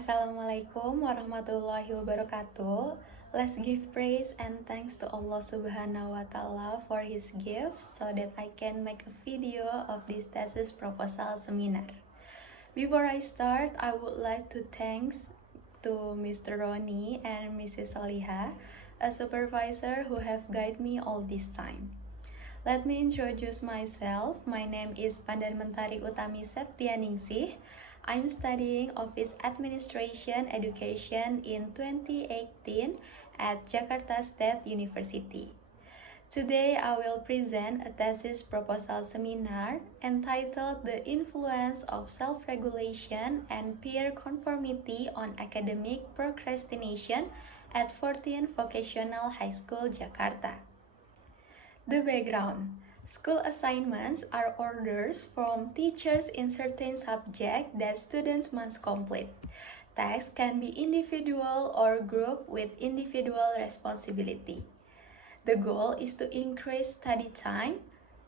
Assalamualaikum warahmatullahi wabarakatuh. Let's give praise and thanks to Allah Subhanahu wa Ta'ala for His gifts so that I can make a video of this thesis proposal seminar. Before I start, I would like to thanks to Mr. Roni and Mrs. Soliha, a supervisor who have guided me all this time. Let me introduce myself. My name is Pandan Mentari Utami Septyaningsih. I'm studying Office Administration Education in 2018 at Jakarta State University. Today I will present a thesis proposal seminar entitled The Influence of Self-Regulation and Peer Conformity on Academic Procrastination at 14th Vocational High School, Jakarta. The background. School assignments are orders from teachers in certain subjects that students must complete. Tasks can be individual or group with individual responsibility. The goal is to increase study time.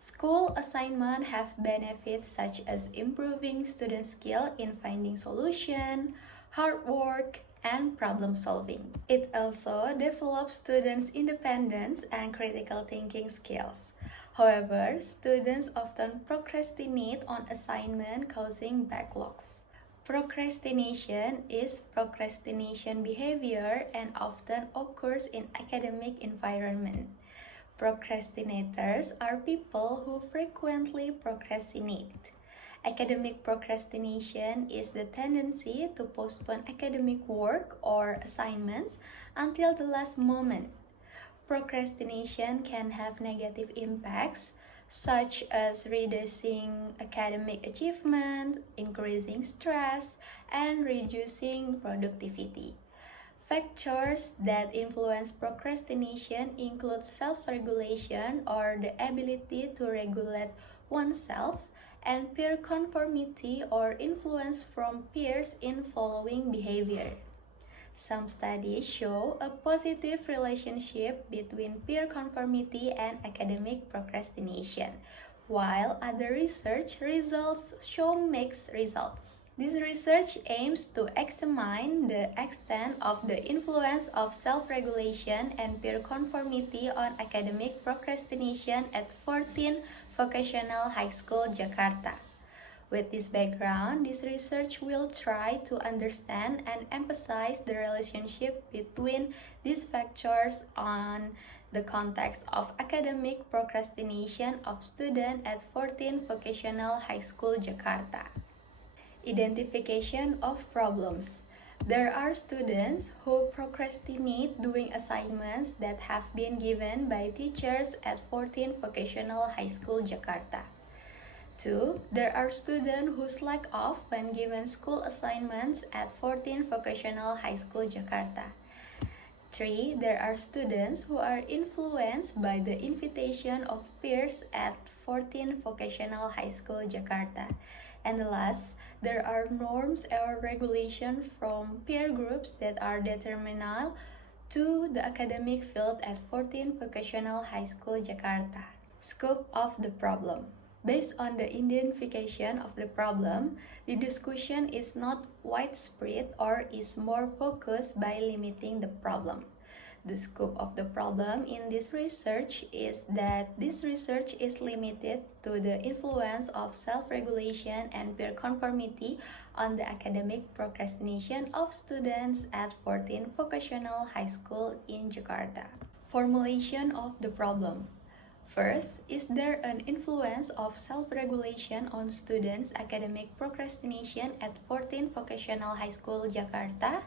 School assignments have benefits such as improving student skill in finding solution, hard work, and problem solving. It also develops students' independence and critical thinking skills. However, students often procrastinate on assignment, causing backlogs. Procrastination is procrastination behavior and often occurs in academic environment. Procrastinators are people who frequently procrastinate. Academic procrastination is the tendency to postpone academic work or assignments until the last moment. Procrastination can have negative impacts such as reducing academic achievement, increasing stress, and reducing productivity. Factors that influence procrastination include self-regulation or the ability to regulate oneself, and peer conformity or influence from peers in following behavior. Some studies show a positive relationship between peer conformity and academic procrastination, while other research results show mixed results. This research aims to examine the extent of the influence of self-regulation and peer conformity on academic procrastination at 14 Vocational High School, Jakarta. With this background, this research will try to understand and emphasize the relationship between these factors on the context of academic procrastination of students at 14 Vocational High School, Jakarta. Identification of problems. There are students who procrastinate doing assignments that have been given by teachers at 14 Vocational High School, Jakarta. 2. There are students who slack off when given school assignments at 14 Vocational High School, Jakarta. 3. There are students who are influenced by the invitation of peers at 14 Vocational High School, Jakarta. And last, there are norms or regulations from peer groups that are detrimental to the academic field at 14 Vocational High School, Jakarta. Scope of the problem. Based on the identification of the problem, the discussion is not widespread or is more focused by limiting the problem. The scope of the problem in this research is that this research is limited to the influence of self-regulation and peer conformity on the academic procrastination of students at 14 Vocational High School in Jakarta. Formulation of the problem. First, is there an influence of self-regulation on students' academic procrastination at 14 Vocational High School, Jakarta?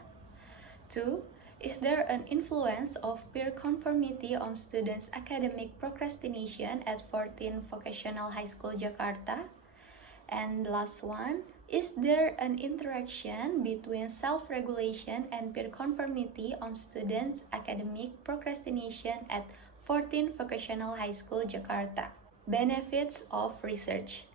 2. Is there an influence of peer conformity on students' academic procrastination at 14 Vocational High School, Jakarta? And last one, is there an interaction between self-regulation and peer conformity on students' academic procrastination at 14 Vocational High School, Jakarta? Benefits of research.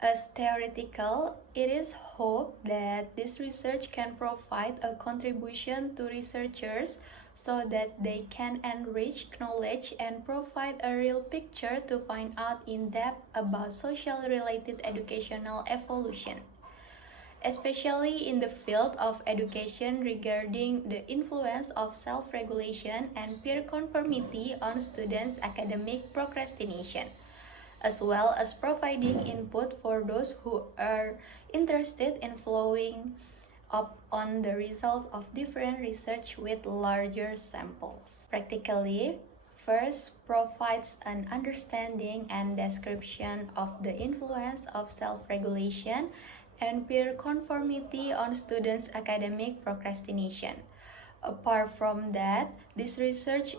As theoretical, it is hoped that this research can provide a contribution to researchers so that they can enrich knowledge and provide a real picture to find out in depth about social-related educational evolution. especially in the field of education regarding the influence of self-regulation and peer conformity on students' academic procrastination, as well as providing input for those who are interested in following up on the results of different research with larger samples. Practically, first provides an understanding and description of the influence of self-regulation and peer conformity on students' academic procrastination. Apart from that, this research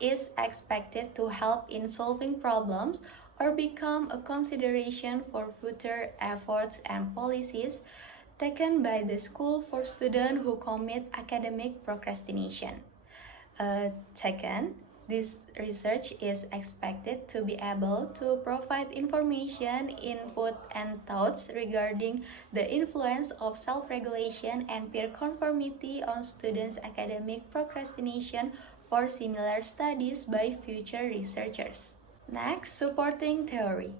is expected to help in solving problems or become a consideration for future efforts and policies taken by the school for students who commit academic procrastination. Second, this research is expected to be able to provide information, input, and thoughts regarding the influence of self-regulation and peer conformity on students' academic procrastination for similar studies by future researchers. Next, supporting theory.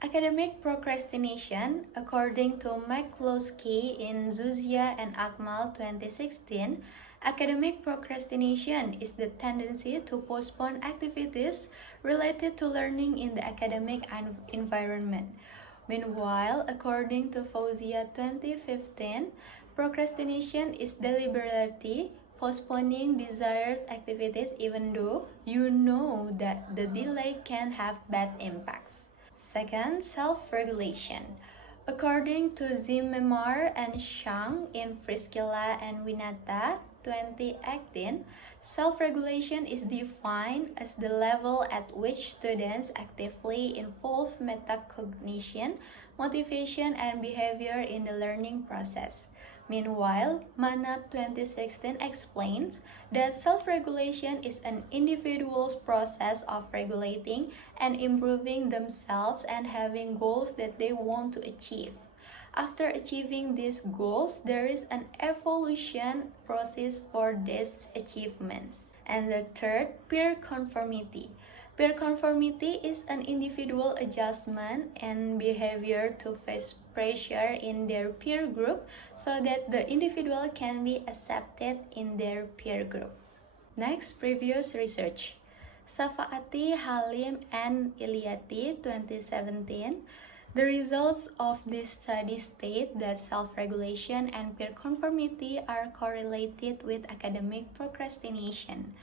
Academic procrastination, according to McCloskey in Zuzia and Akmal 2016, academic procrastination is the tendency to postpone activities related to learning in the academic environment. Meanwhile, according to Fauzia 2015, procrastination is deliberately postponing desired activities even though you know that the delay can have bad impacts. Second, self-regulation. According to Zimmerman and Shang in Friskila and Winata 2018, self-regulation is defined as the level at which students actively involve metacognition, motivation, and behavior in the learning process. Meanwhile, Manap 2016 explains that self-regulation is an individual's process of regulating and improving themselves and having goals that they want to achieve. After achieving these goals, there is an evolution process for these achievements. And the third, peer conformity. Peer conformity is an individual adjustment and behavior to face pressure in their peer group so that the individual can be accepted in their peer group. Next, previous research. Safaati, Halim, and Iliati 2017. The results of this study state that self-regulation and peer conformity are correlated with academic procrastination.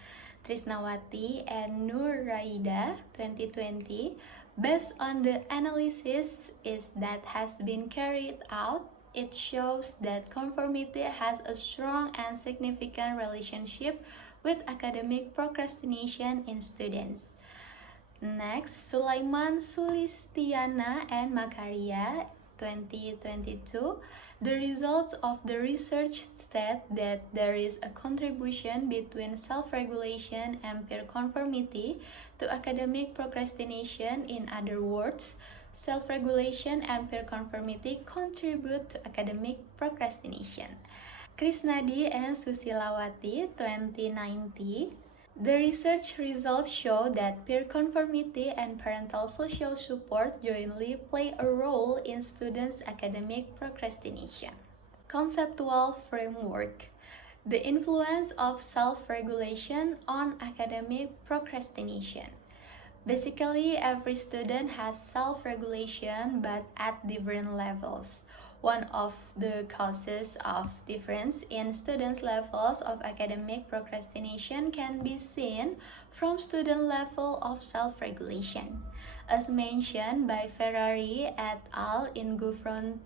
Trisnawati and Nur Raida 2020, based on the analysis that has been carried out, it shows that conformity has a strong and significant relationship with academic procrastination in students. Next, Sulaiman Sulistiana and Makaria 2022. The results of the research state that there is a contribution between self-regulation and peer conformity to academic procrastination. In other words, self-regulation and peer conformity contribute to academic procrastination. Krishnadi and Susilawati 2090. The research results show that peer conformity and parental social support jointly play a role in students' academic procrastination. Conceptual framework. The influence of self-regulation on academic procrastination. Basically, every student has self-regulation but at different levels. One of the causes of difference in students' levels of academic procrastination can be seen from student level of self-regulation. As mentioned by Ferrari et al. In Gouffron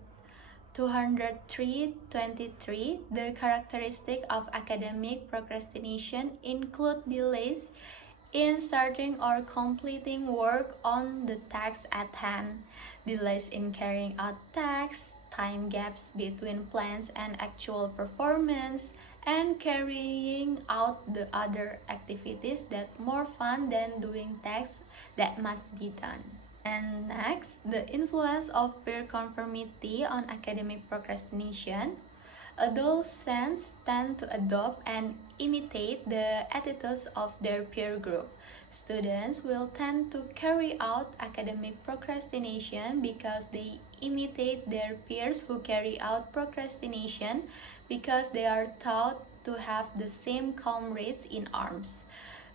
203-23, the characteristic of academic procrastination include delays in starting or completing work on the task at hand, delays in carrying out tasks, time gaps between plans and actual performance, and carrying out the other activities that more fun than doing tasks that must be done. And next, the influence of peer conformity on academic procrastination. Adolescents tend to adopt and imitate the attitudes of their peer group. Students will tend to carry out academic procrastination because they imitate their peers who carry out procrastination because they are taught to have the same comrades in arms.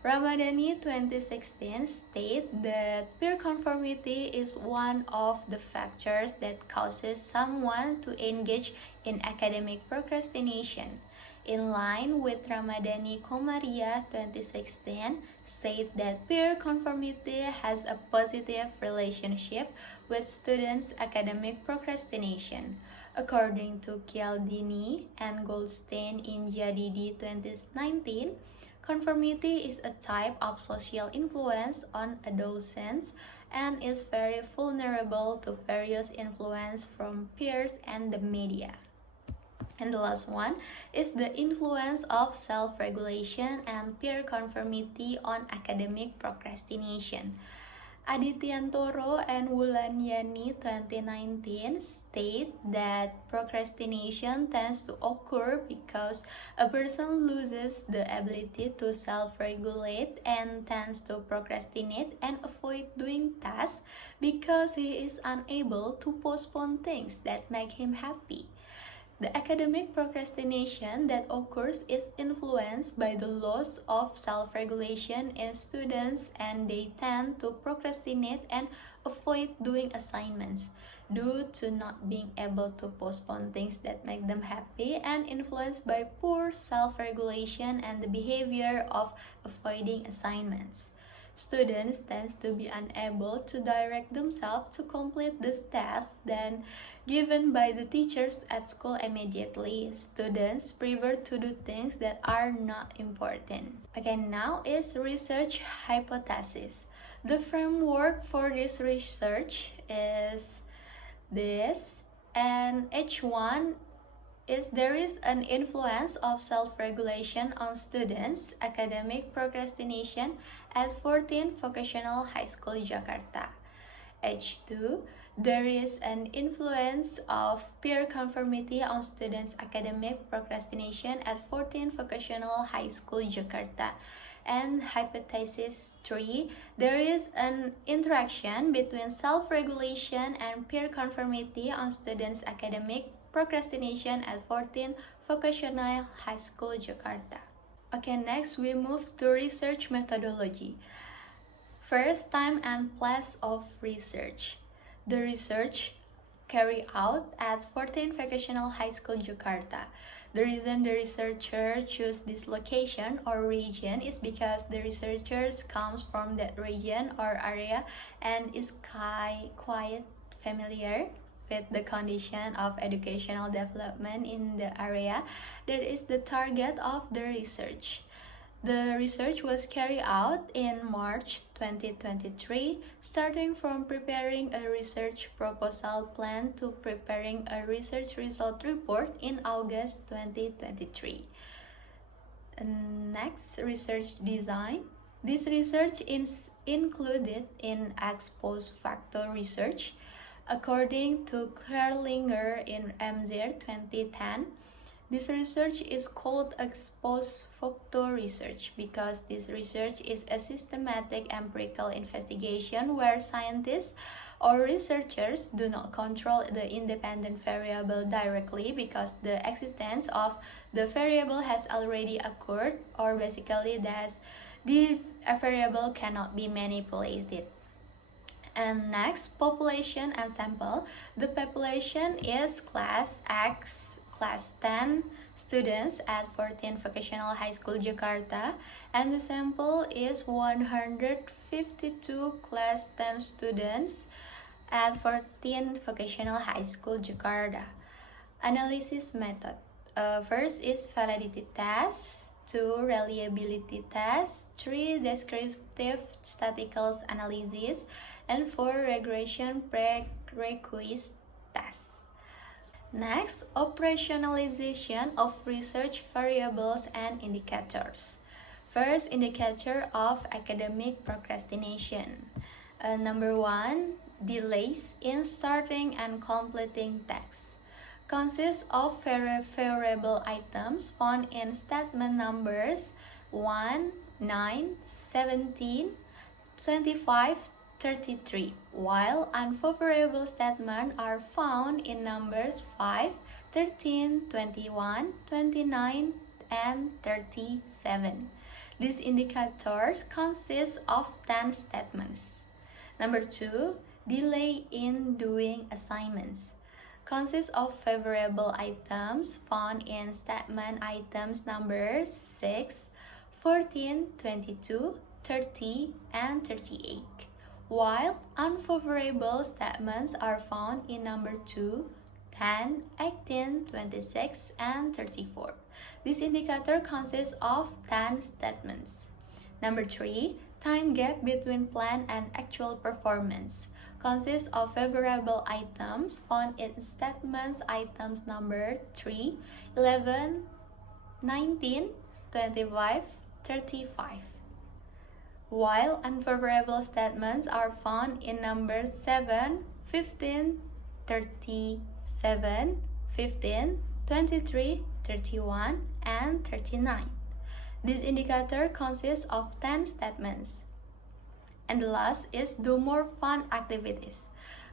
Ramadhani 2016 state that peer conformity is one of the factors that causes someone to engage in academic procrastination. In line with Ramadhani Komaria 2016 said that peer conformity has a positive relationship with students' academic procrastination. According to Chialdini and Goldstein in Jadidi 2019, conformity is a type of social influence on adolescents and is very vulnerable to various influence from peers and the media. And the last one is the influence of self-regulation and peer conformity on academic procrastination. Adityantoro and Wulanyani 2019 state that procrastination tends to occur because a person loses the ability to self-regulate and tends to procrastinate and avoid doing tasks because he is unable to postpone things that make him happy. The academic procrastination that occurs is influenced by the loss of self-regulation in students, and they tend to procrastinate and avoid doing assignments due to not being able to postpone things that make them happy, and influenced by poor self-regulation and the behavior of avoiding assignments. Students tend to be unable to direct themselves to complete this task then given by the teachers at school immediately. Students prefer to do things that are not important. Okay, now is research hypothesis. The framework for this research is this, and H1 is there is an influence of self-regulation on students' academic procrastination at 14 Vocational High School Jakarta. H2, there is an influence of peer conformity on students' academic procrastination at 14 Vocational High School Jakarta. And hypothesis 3, there is an interaction between self-regulation and peer conformity on students' academic procrastination at 14 Vocational High School Jakarta. Okay, next we move to research methodology. First, time and place of research. The research carried out at 14 Vocational High School Jakarta. The reason the researcher chose this location or region is because the researchers comes from that region or area and is quite familiar with the condition of educational development in the area that is the target of the research. The research was carried out in March 2023, starting from preparing a research proposal plan to preparing a research result report in August 2023. And next, research design. This research is included in ex post facto research. According to Klerlinger in MZIR 2010, this research is called ex post facto research because this research is a systematic empirical investigation where scientists or researchers do not control the independent variable directly because the existence of the variable has already occurred, or basically that this variable cannot be manipulated. And next, population and sample. The population is class X, class 10 students at 14 Vocational High School Jakarta, and the sample is 152 class 10 students at 14 Vocational High School Jakarta. Analysis method. First is validity test, 2 reliability test, 3 descriptive statistical analysis, and 4 regression prerequisite tests. Next, operationalization of research variables and indicators. First, indicator of academic procrastination. Number 1, delays in starting and completing tasks. Consists of variable items found in statement numbers 1, 9, 17, 25, 33, while unfavorable statements are found in numbers 5, 13, 21, 29, and 37. These indicators consist of 10 statements. Number 2, delay in doing assignments. Consists of favorable items found in statement items numbers 6, 14, 22, 30, and 38, while unfavorable statements are found in number 2, 10, 18, 26, and 34. This indicator consists of 10 statements. Number 3, time gap between plan and actual performance. Consists of favorable items found in statements items number 3, 11, 19, 25, 35, while unfavorable statements are found in numbers 7, 15, 37, 15, 23, 31, and 39. This indicator consists of 10 statements. And the last is do more fun activities.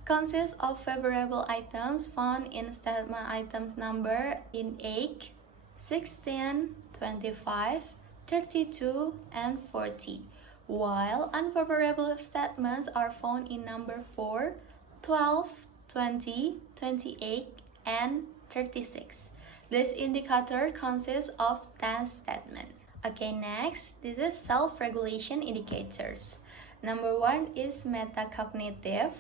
Consists of favorable items found in statement items number in 8, 16, 25, 32, and 40, while unfavorable statements are found in number 4, 12, 20, 28, and 36. This indicator consists of 10 statements. Okay, next, this is self-regulation indicators. Number 1 is metacognitive,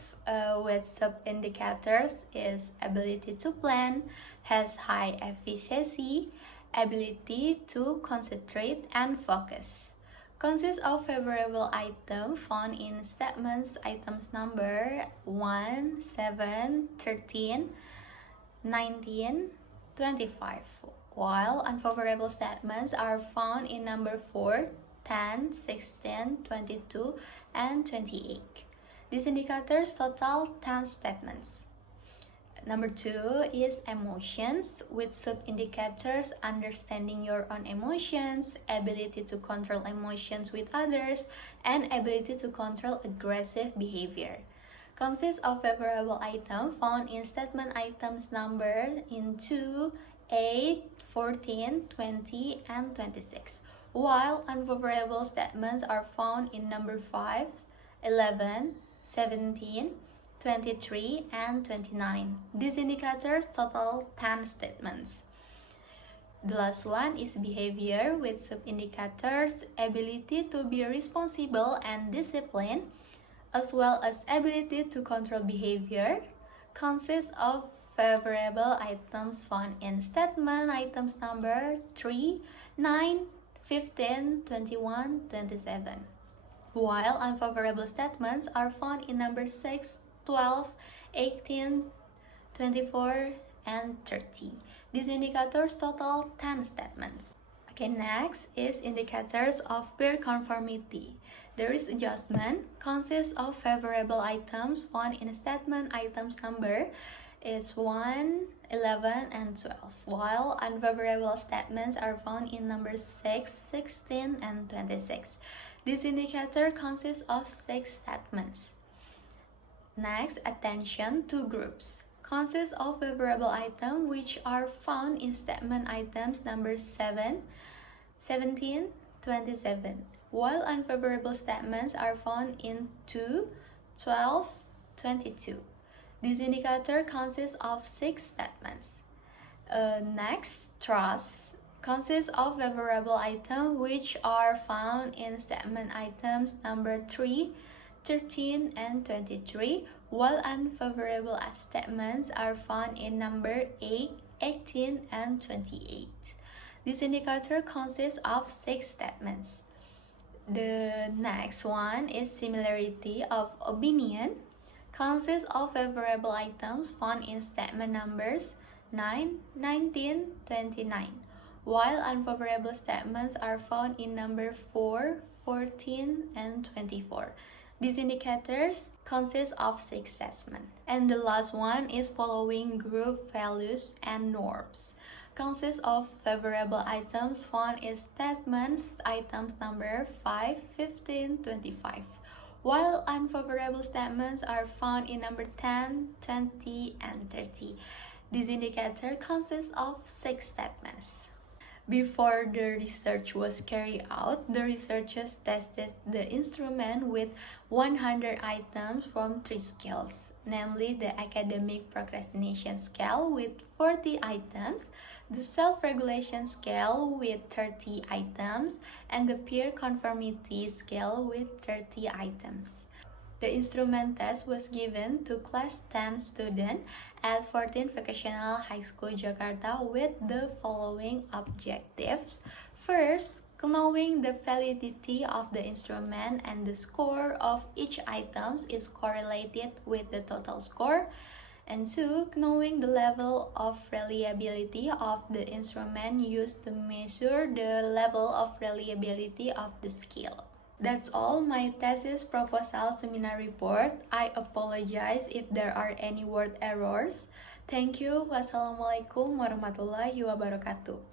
with sub-indicators is ability to plan, has high efficiency, ability to concentrate and focus. Consists of favorable items found in statements items number 1, 7, 13, 19, 25, while unfavorable statements are found in number 4, 10, 16, 22, and 28. These indicators total 10 statements. Number 2 is emotions, with sub-indicators understanding your own emotions, ability to control emotions with others, and ability to control aggressive behavior. Consists of favorable items found in statement items numbered in 2, 8, 14, 20, and 26, while unfavorable statements are found in number 5, 11, 17, 23, and 29. These indicators total 10 statements. The last one is behavior, with sub-indicators ability to be responsible and disciplined, as well as ability to control behavior. Consists of favorable items found in statement items number 3, 9, 15, 21, 27, while unfavorable statements are found in number 6, 12, 18, 24, and 30. These indicators total 10 statements. Okay, next is indicators of peer conformity. There is adjustment, consists of favorable items found in statement items number is 1, 11, and 12, while unfavorable statements are found in numbers 6, 16, and 26. This indicator consists of 6 statements. Next, attention to groups. Consists of favorable items which are found in statement items number 7, 17, 27, while unfavorable statements are found in 2, 12, 22. This indicator consists of 6 statements. Next, trust. Consists of favorable items which are found in statement items number 3, 13, and 23, while unfavorable statements are found in number 8, 18, and 28. This indicator consists of 6 statements. The next one is similarity of opinion. Consists of favorable items found in statement numbers 9, 19, 29, while unfavorable statements are found in number 4, 14, and 24. These indicators consist of 6 assessments. And the last one is following group values and norms. consists of favorable items found in statements items number 5, 15, 25, while unfavorable statements are found in number 10, 20, and 30. This indicator consists of 6 statements. Before the research was carried out, the researchers tested the instrument with 100 items from 3 scales, namely the academic procrastination scale with 40 items, the self-regulation scale with 30 items, and the peer conformity scale with 30 items. The instrument test was given to class 10 students at 14 Vocational High School Jakarta with the following objectives. First, knowing the validity of the instrument and the score of each item is correlated with the total score. And 2, knowing the level of reliability of the instrument used to measure the level of reliability of the skill. That's all my thesis proposal seminar report. I apologize if there are any word errors. Thank you. Wassalamualaikum warahmatullahi wabarakatuh.